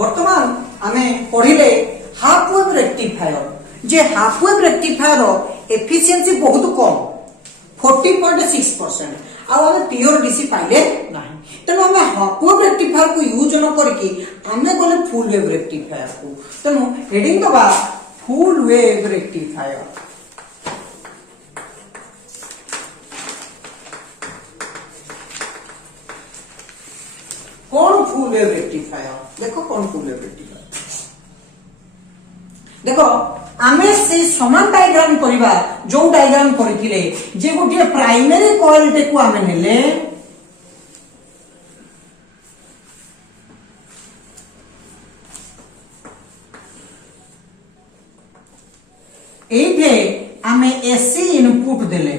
वर्तमान आमे पढ़िले half wave rectifier जे half wave rectifier efficiency बहुत कम 40.6% आउ आमे प्योर डीसी पाइले नाही तेणु आमे हाफ वेव रेक्टिफायर को यूज न करके आमे गले फुल वेव रेक्टिफायर को तेणु हेडिंग दबा फुल वेव रेक्टिफायर कौन फुल वेव रेक्टिफायर देखो कौन फुल वेव रेक्टिफायर देखो आमे से समान डायग्राम करिबा जो डायग्राम करिथिले जे गोटे प्राइमरी कॉइल टे को आमे नेले एठे आमे एसी इनपुट देले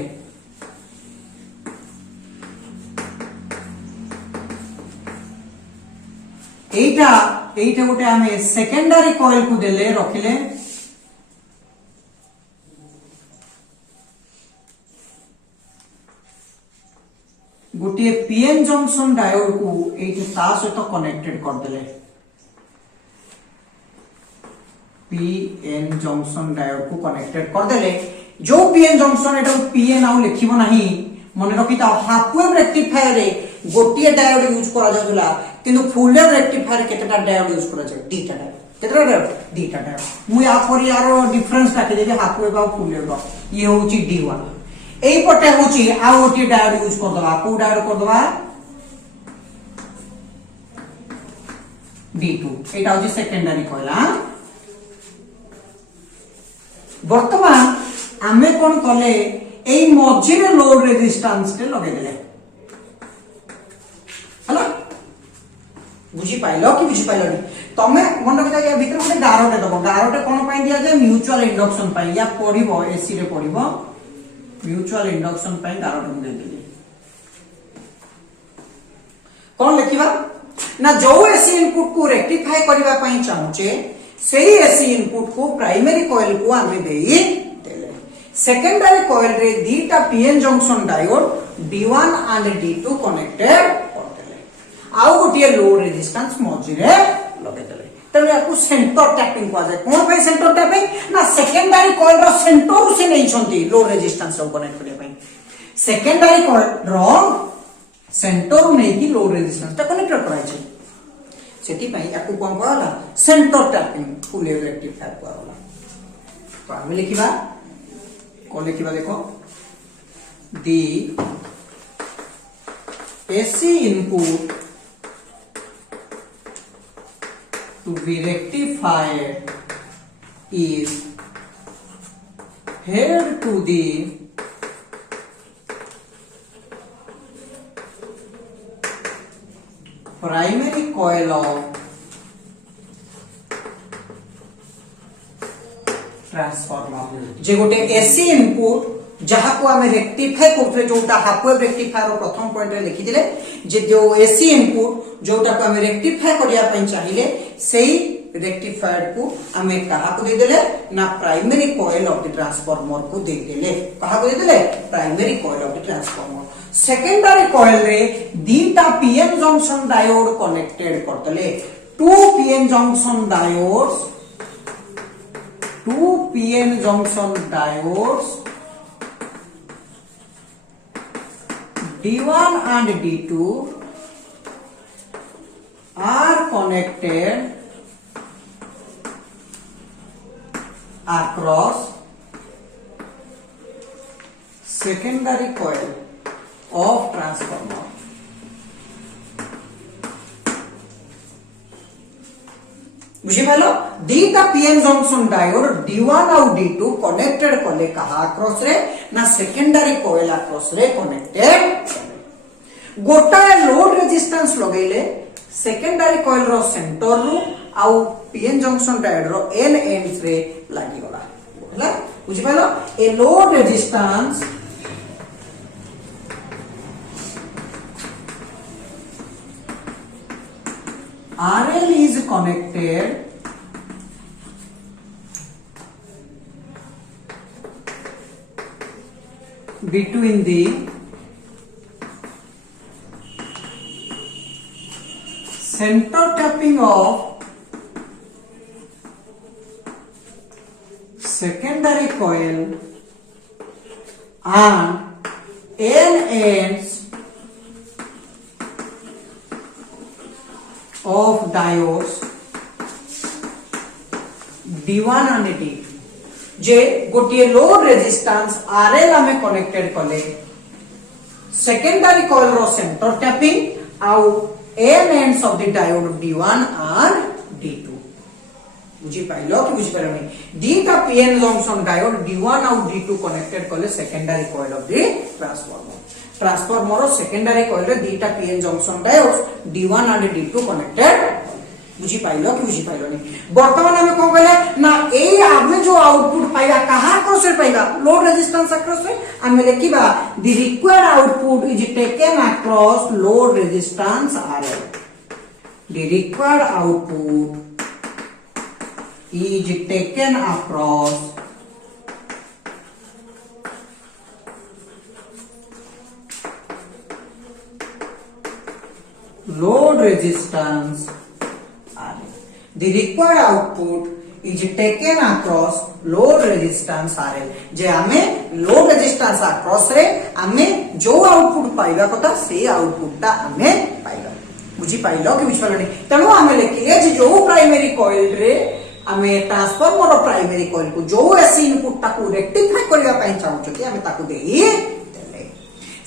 एटा एटा गोटे आमे सेकेंडरी कॉइल को देले रखिले गोटे पीएन जंक्शन डायोड को एठी ता सहित कनेक्टेड कर देले पीएन जंक्शन डायोड को कनेक्टेड कर देले जो पीएन जंक्शन एटा पीएन आउ लिखिबो नाही मन रखिता हाफ वेव रेक्टिफायर रे गोटे डायोड यूज करा जाउला किंतु फुल वेव रेक्टिफायर केतेटा डायोड यूज करा जाय दीटा डायोड केतेटा डायोड दीटा डायोड मु या पर यार डिफरेंस काटे देबे हाफ वेव आ फुल वेव ये होची D1 एई पटे होची आ गोटे डायोड यूज कर दबा को डायोड कर दबा D2 एटा होची सेकेंडरी कॉइल हां वर्तमान आमे कोन कले एई मझिरे लोड रेजिस्टेंस के लगे देले हला बुझी पाइलो कि बुझी पाइलो तमे मन रखिता या भीतर गोटे गारोटे दबो गारोटे कोन पई दिया जाय म्यूचुअल इंडक्शन पई या पढिबो एसी रे पढिबो म्यूचुअल इंडक्शन पई गारोटे दे देली कोन लिखिबा ना जो एसी इनपुट को रेक्टिफाई करबा पई चाहूचे सेही एसी इनपुट को प्राइमरी कॉइल को आमे देई देले सेकेंडरी कॉइल रे दीटा PN junction diode D1 and D2 connected आउ गोटे लोड रेजिस्टेंस मझिरे लगे देले तने याकू सेंटर टैपिंग को जाय कोन पे सेंटर टैपिंग ना सेकेंडरी कॉइल रो सेंटर से नै छंती लोड रेजिस्टेंस सब कनेक्ट करे पई सेकेंडरी कॉइल रो सेंटर नै कि लोड रेजिस्टेंस ता कनेक्ट कराय छै सेति पई याकू कोन कहला centre tapping full wave rectifier कहला तो हम लिखिबा को लिखिबा देखो दी AC input to be rectified is fed to the primary coil of transformer जे गोटे एसी इनपुट जहा को हमें रेक्टिफाई करथले जोटा हाफ वेव रेक्टिफायर प्रथम पॉइंट रे लिखि दिले जे जो एसी इनपुट जोटा को हमें रेक्टिफाई करिया पई चाहिए सेही रेक्टिफायर को हमें कहा को दे देले ना primary coil of the transformer को दे देले कहा को दे देले primary coil of the transformer secondary coil रे दीटा पीएन जंक्शन डायोड कनेक्टेड करतले two PN junction diodes two PN junction diodes D1 and D2 are connected across secondary coil of transformer बुझी पालो दीटा पीएन जंक्शन डायोड D1 और D2 connected कले कहा cross रे ना सेकेंडरी कॉइल क्रॉस रे connected गोटा लोड रेजिस्टेंस लगेले सेकेंडरी कॉइल रो सेंटर रो आउ पीएन जंक्शन डायोड रो एन एंड्स रे लागि गला होला बुझी पालो a load resistance RL is connected between the center tapping of secondary coil and n ends of diodes D1 and D2 जे गोटे load resistance RL आमे connected कले सेकेंडरी कॉइल रो centre tapping आउ n ends of the diode D1 and D2 बुझी पाइलो कि बुझी पाइलो दीटा पीएन जंक्शन डायोड D1 आउ D2 कनेक्टेड कले secondary coil of the transformer secondary coil रे दीटा PN junction diode D1 and D2 connected बुझी पाइलो कि बुझी पाइलो नहीं वर्तमान हमें कौन कहले ना ए आमे जो आउटपुट पाइबा कहां क्रॉस रे पाइबा लोड रेजिस्टेंस अक्रॉस रे हमें लिखिबा the required output is taken across load resistance RL the required output is taken across load resistance RL. The required output is taken across load resistance RL. जे हमें load resistance across रे हमें जो output पाइबा कथा से output ता हमें पाइबा बुझी पाइलो कि बुझी पाइलो नहीं तनो हमें लिखिए जे जो प्राइमरी कॉइल रे आमे ट्रांसफार्मर प्राइमरी कॉइल को जो एसी इनपुट ताकू रेक्टिफाई करबा पई चाहू छथि आमे ताकू देई देले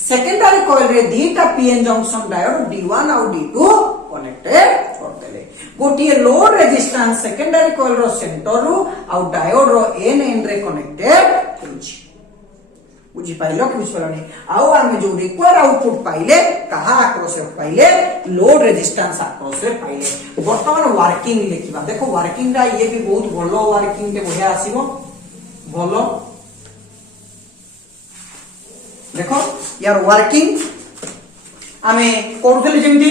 सेकेंडरी कॉइल रे दीटा पीएन जंक्शन डायोड D1 और D2 कनेक्टेड कर देले गोटी लोड रेजिस्टेंस सेकेंडरी कॉइल रो सेंटर रो और डायोड रो एन एंड रे कनेक्टेड होछि बुझी पाइलो कि बुझी नहीं आउ आमे जो रिक्वायर आउटपुट पाइले कहा आक्रोश पाइले लोड रेजिस्टेंस आक्रोश पाइले वर्तमान वर्किंग लिखिबा देखो वर्किंग रा ये भी बहुत भलो वर्किंग के बढ़िया आसीबो भलो देखो यार वर्किंग आमे करथले जेमती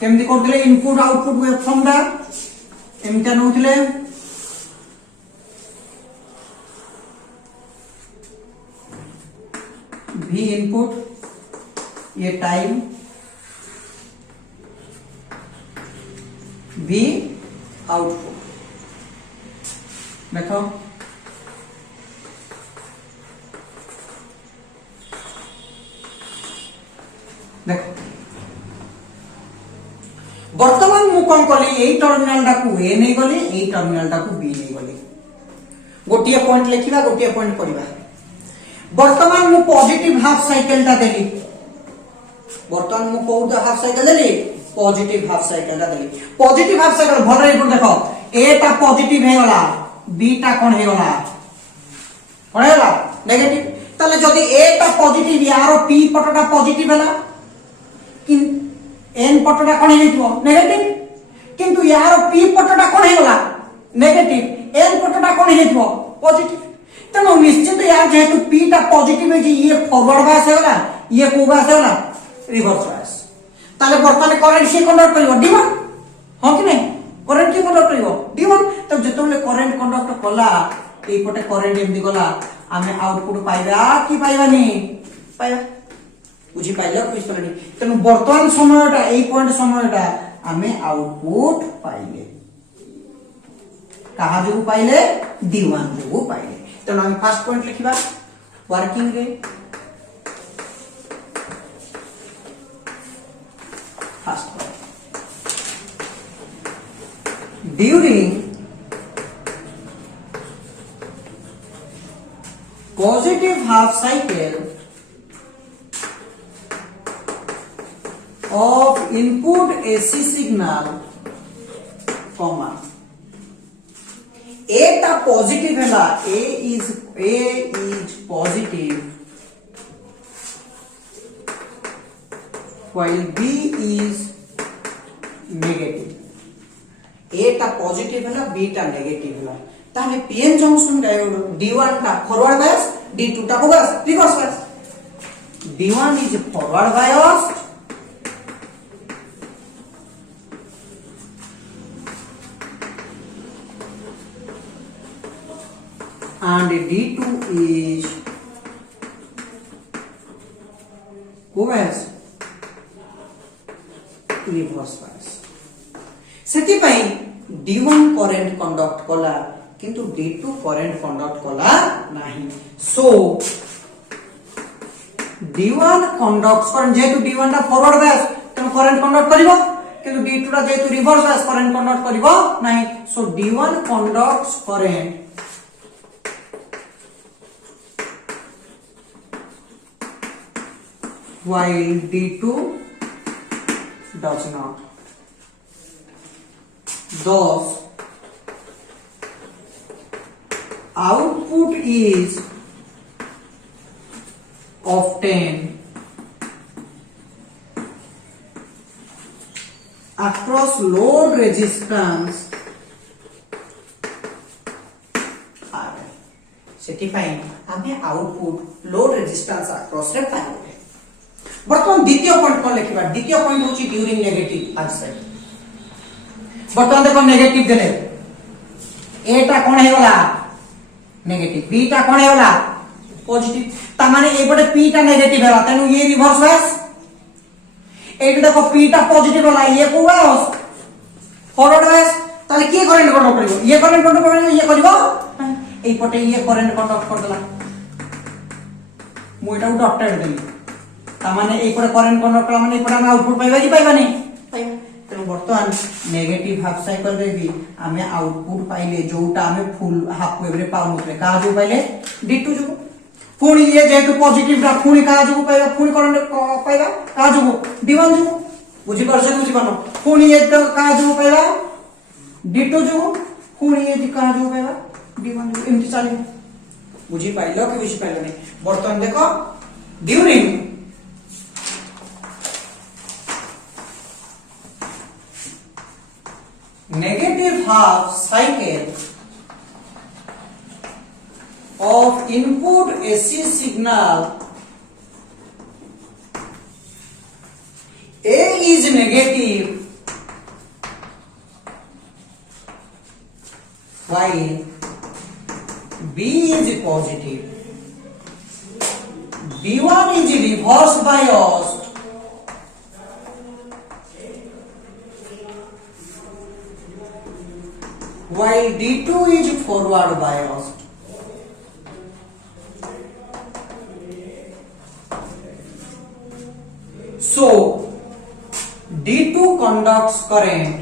केमती करथले इनपुट आउटपुट वेवफॉर्म दा एमता नउथले V इनपुट ये टाइम V आउटपुट देखो देखो वर्तमान मु कौन कली ए टर्मिनल डाकू ए नहीं गली ए टर्मिनल डाकू बी नहीं गली गोटिए पॉइंट लिखिबा गोटिए पॉइंट करबा वर्तमान मु पॉजिटिव हाफ साइकिल ता देली वर्तमान मु कोउटा हाफ साइकिल देली पॉजिटिव हाफ साइकिल ता देली पॉजिटिव हाफ साइकिल भर रे देखो ए ता पॉजिटिव हे गला बी ता कोन हे गला कोन हे गला नेगेटिव तले जदी ए ता पॉजिटिव यारो पी पटटा पॉजिटिव हला किन एन पटटा कोन हे हितबो नेगेटिव किंतु यारो पी पटटा कोन हे गला नेगेटिव एन पटटा कोन हे हितबो पॉजिटिव तेणु निश्चित यार जेहेतु पी टा पॉजिटिव है ये फॉरवर्ड बायस होगा ये को बायस होगा रिवर्स बायस ताले वर्तमान करंट से कंडक्ट करिवो D1 हां कि नहीं करंट के कंडक्ट करिवो D1 तब जतले करंट कंडक्ट कला ए पटे करंट एमदी गला हमें आउटपुट पाइबा कि पाइबानी पाइबा बुझी पाइलो कि बुझी पाइलो तेणु वर्तमान समयटा ए पॉइंट समयटा हमें आउटपुट पाइले कहा जो पाइले D1 जो पाइले तेणु हम फर्स्ट पॉइंट लिखिबा वर्किंग रे first point during positive half cycle of input AC signal comma A ता पॉजिटिव है ना A is positive while B is negative A ता पॉजिटिव है ना B ता नेगेटिव है ना ताले पीएन जंक्शन डायोड D1 ता फॉरवर्ड बायस D2 ता बायस reverse bias D1 is forward biased and D2 is co-bias reverse bias सेति पई D1 करंट कंडक्ट कला किंतु D2 करंट कंडक्ट कला नाही सो D1 कंडक्ट करंट जेतु D1 टा फॉरवर्ड बायस तन करंट कंडक्ट करिवो किंतु D2 टा जेतु रिवर्स बायस करंट कंडक्ट करिवो नाही सो D1 conducts current while D2 does not. Thus, output is obtained across load resistance R. सेटिफाइंग आमे output load resistance across रे पाइबे बर्तमान द्वितीय पॉइंट कोन लिखिबा द्वितीय पॉइंट होची ड्यूरिंग नेगेटिव आंसर बर्तमान देखो नेगेटिव देले ए टा कोन हेगला नेगेटिव बी टा कोन हेगला पॉजिटिव ता माने ए बडे पी टा नेगेटिव हेला तनु ये रिवर्स बायस एटा देखो पी टा पॉजिटिव होला ये को बायस फॉरवर्ड बायस ताले के करंट कंडक्ट करिवो ये करंट कंडक्ट करिवो ये करिवो ए पटे ये करंट कंडक्ट कर देला मु एटा डॉटेड देली ता माने ए पटे करंट कंडक्ट कला माने ए पटे हम आउटपुट पाइबा कि पाइबा नहीं पाइबा तेनु वर्तमान नेगेटिव हाफ साइकिल रे भी हमें आउटपुट पाइले जोटा हमें फुल हाफ वेव रे पाउनुतले का जो पाइले D2 जो पुणी ये जेतु पॉजिटिव रा पुणी का जो पाइबा पुणी करंट पाइबा का जो D1 जो बुझी परछन बुझी पानो पुणी ये का जो पाइबा D2 जो पुणी ये का जो पाइबा D1 जो एमती चले बुझी पाइलो कि बुझी पाइलो नहीं वर्तमान देखो during negative half cycle of input AC signal A is negative while B is positive D1 is reverse biased while D2 is forward biased. So, D2 conducts current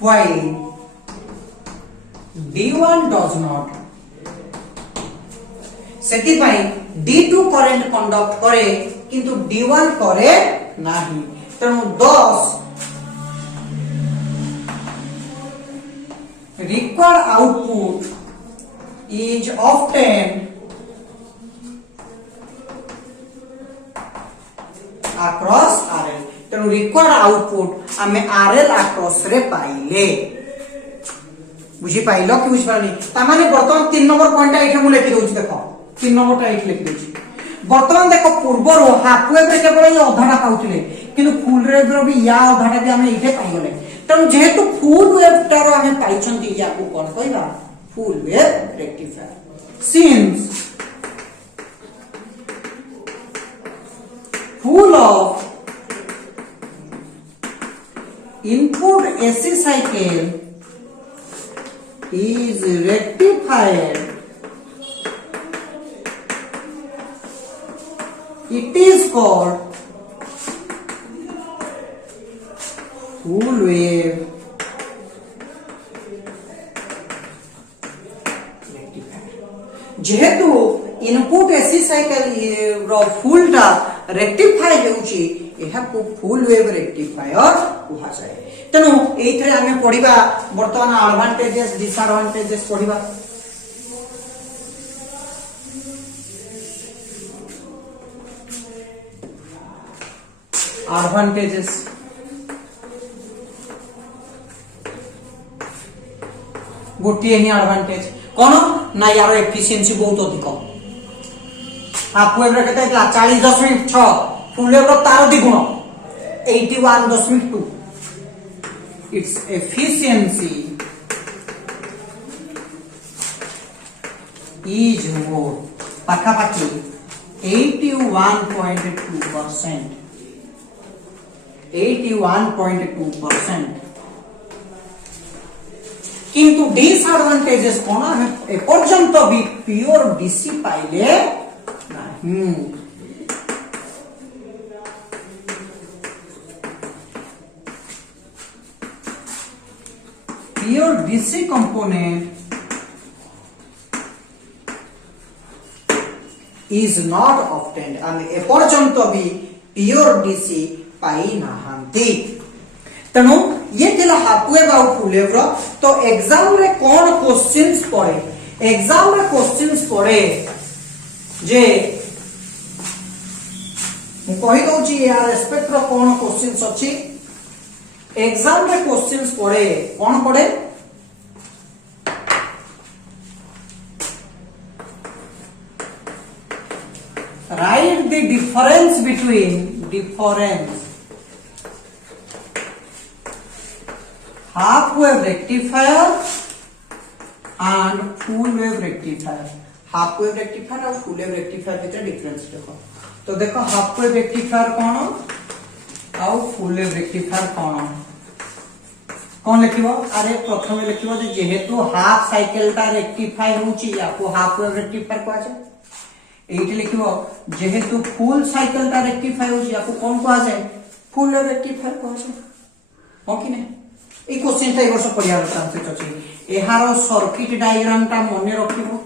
while D1 does not. सेतिपाई D2 current conduct करे किंतु D1 करे नाही तेणु 10 required output is obtained across RL तेणु required output हमें RL across रे पाइले बुझी पाइलो कि बुझी पानी ता माने वर्तमान 3 नंबर पॉइंट एठे मु लिखि दोछि देखो 3 नंबर टा एठे लिखि दोछि वर्तमान देखो पूर्वर हाफ वेव रे केवल ये अधाटा पाउथिले किंतु फुल वेव रो भी या अधाटा भी हमें एठे पाइ गले तम जेहेतु फुल वेव टारो हमें पाइछंती या को कोन कहबा full wave rectifier since full of input AC cycle is rectified. It is called full wave rectifier. जेहेतु इनपुट एसी साइकिल रो फुल टा रेक्टिफाई हेउची एहा को फुल वेव रेक्टिफायर कुहा जाय तनो एथरे हमें पढिबा वर्तमान एडवांटेजेस डिसएडवांटेजेस पढिबा एडवांटेजेस गोटिए ही एडवांटेज कोन ना यार एफिशिएंसी बहुत अधिक हाफ वेव रे केते 40.6 फुल वेव रो तार द्विगुण 81.2 its efficiency is more पाखापाखि 81.2% 81.2%। किंतु डिसएडवांटेजेस कौन आम एपर्यंत भी प्योर डीसी पाइले नहीं। Pure DC component is not obtained. आम एपर्यंत भी प्योर डीसी पाई नाहांती। तेणु ये थिला हाफ वेव आउ फुल वेव रो। तो एग्जाम रे कौन क्वेश्चंस पड़े, एग्जाम रे क्वेश्चंस पड़े जे मु कहि दउची यार रेस्पेक्ट रो कौन क्वेश्चंस अछि। एग्जाम रे क्वेश्चंस पड़े कौन पड़े, write the difference between half wave rectifier and full wave rectifier। Half wave rectifier और फुल वेव रेक्टिफायर भीतर डिफरेंस देखो। तो देखो हाफ वेव रेक्टिफायर कौन और फुल वेव रेक्टिफायर कौन लिखिबो। अरे प्रथम लिखिबो जे जेहेतु हाफ साइकिल ता रेक्टिफाई होची याको हाफ वेव रेक्टिफायर को आछे। एठी लिखिबो जेहेतु फुल साइकिल ता रेक्टिफाई होची याको कौन को आछे, फुल वेव रेक्टिफायर को आछे। हो कि नहीं ए क्वेश्चन ता वर्ष पढ़िया चांसेस अछि। एहारो सर्किट डायग्राम ता मने रखिबो।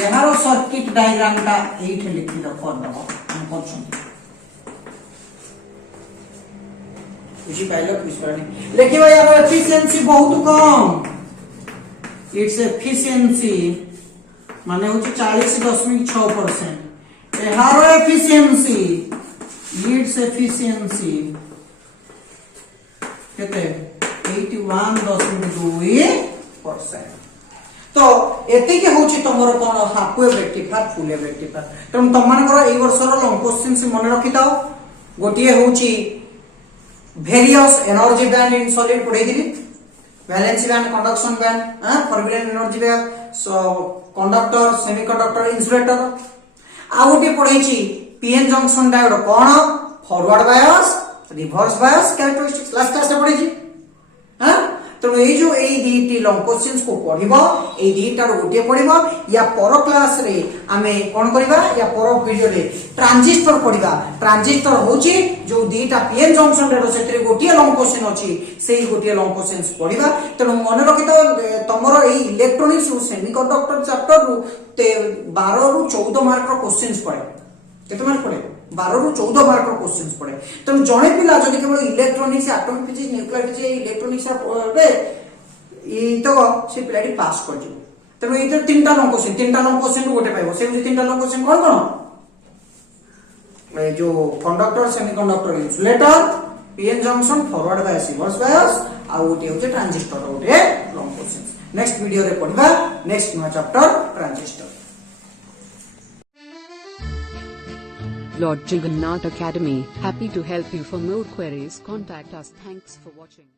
एहारो सर्किट डायग्राम ता एठी लिखि रखो दबो हम करछन। बुझी पाइलो कुछ करनी लिखिबो। यार एफिशिएंसी बहुत कम। इट्स एफिशिएंसी माने होची 40.6%। एहारो एफिशिएंसी लीड्स एफिशिएंसी केते 81.2%। तो एते के होची तमरो कोन half wave rectifier full wave rectifier. तम तमनकर ए वर्षर लॉन्ग क्वेश्चन से मन रखि ताओ। गोटिए होची various energy band in solid पढै दिली, valency band, conduction band, forbidden energy band, so conductor, semiconductor, insulator. आ गोटे पढैची पीएन जंक्शन डायोड कोन, forward bias, reverse bias characteristics last class में पढैची। तो ए जो ए दीटी लॉन्ग क्वेश्चंस को पढिबो, ए दीटार गोटे पढिबो। या पर क्लास रे आमे कोन करबा, या पर वीडियो रे ट्रांजिस्टर पढिबा। ट्रांजिस्टर होची जो दीटा पीएन जंक्शन रे सेतरे गोटे लॉन्ग क्वेश्चन अछि, सेही गोटे लॉन्ग क्वेश्चंस पढिबा। तेनु मन रखितो तमरो ए इलेक्ट्रॉनिक्स रु सेमीकंडक्टर चैप्टर रु 12 रु 14 मार्क रो क्वेश्चंस पढे। केते मार्क पढे? 12 रु 14 मार्क रो क्वेश्चंस पढे। तेनु जणे पिला जदि केवल electronics, atomic physics, nuclear physics, electronics पढे ई तो से पिलाडी पास कर जो। तेनु इधर तीनटा लॉन्ग क्वेश्चन गोटे पाइबो। से तीनटा लॉन्ग क्वेश्चन कोन कोन ए जो conductor, semiconductor, insulator, PN junction, forward bias, reverse bias आ गोटे होचे ट्रांजिस्टर गोटे लॉन्ग क्वेश्चन। नेक्स्ट वीडियो रे पढिबा next new chapter transistor. Lord Jagannath Academy, happy to help you. For more queries, contact us. Thanks for watching.